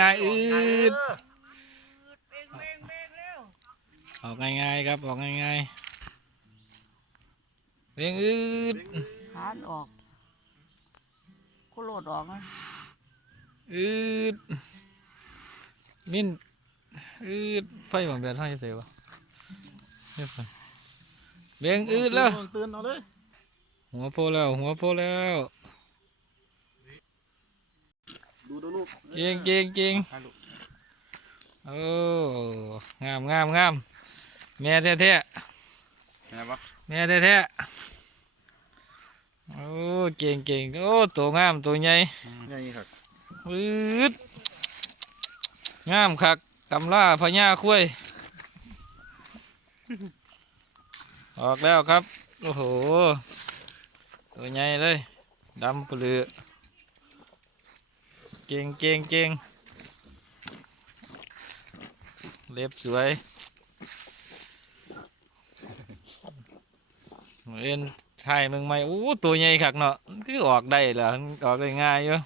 ง่ายๆอืดออกง่ายๆครับออกง่ายๆเลี้ยงอืดหานออกกูโหลดออกนะอืดมินอืดไฟบางแบบท่านจะเสียวะเรียบร้อยเลี้ยงอืดแล้วตื่นเอาเลยหัวโพแล้วหัวโพแล้ว ดูดูลูกเก่งเก่งเก่งโอ้งามงามงามแม่แท้แท้ไงปะๆแม่แท้แท้ๆโอ้เก่งเก่งโอ้ตัวงามตัวใหญ่ไงครับอืดงามคักกำล่าพญาคุ้ยออกแล้วครับ โอ้โห ตัวใหญ่เลยดำเปลือ เก่งเก่งเก่งเล็บสวยเอ็นไทยมึงไม่อู้ตัวใหญ่ขักเนาะคือออกได้เหรอออกได้ง่ายอยู่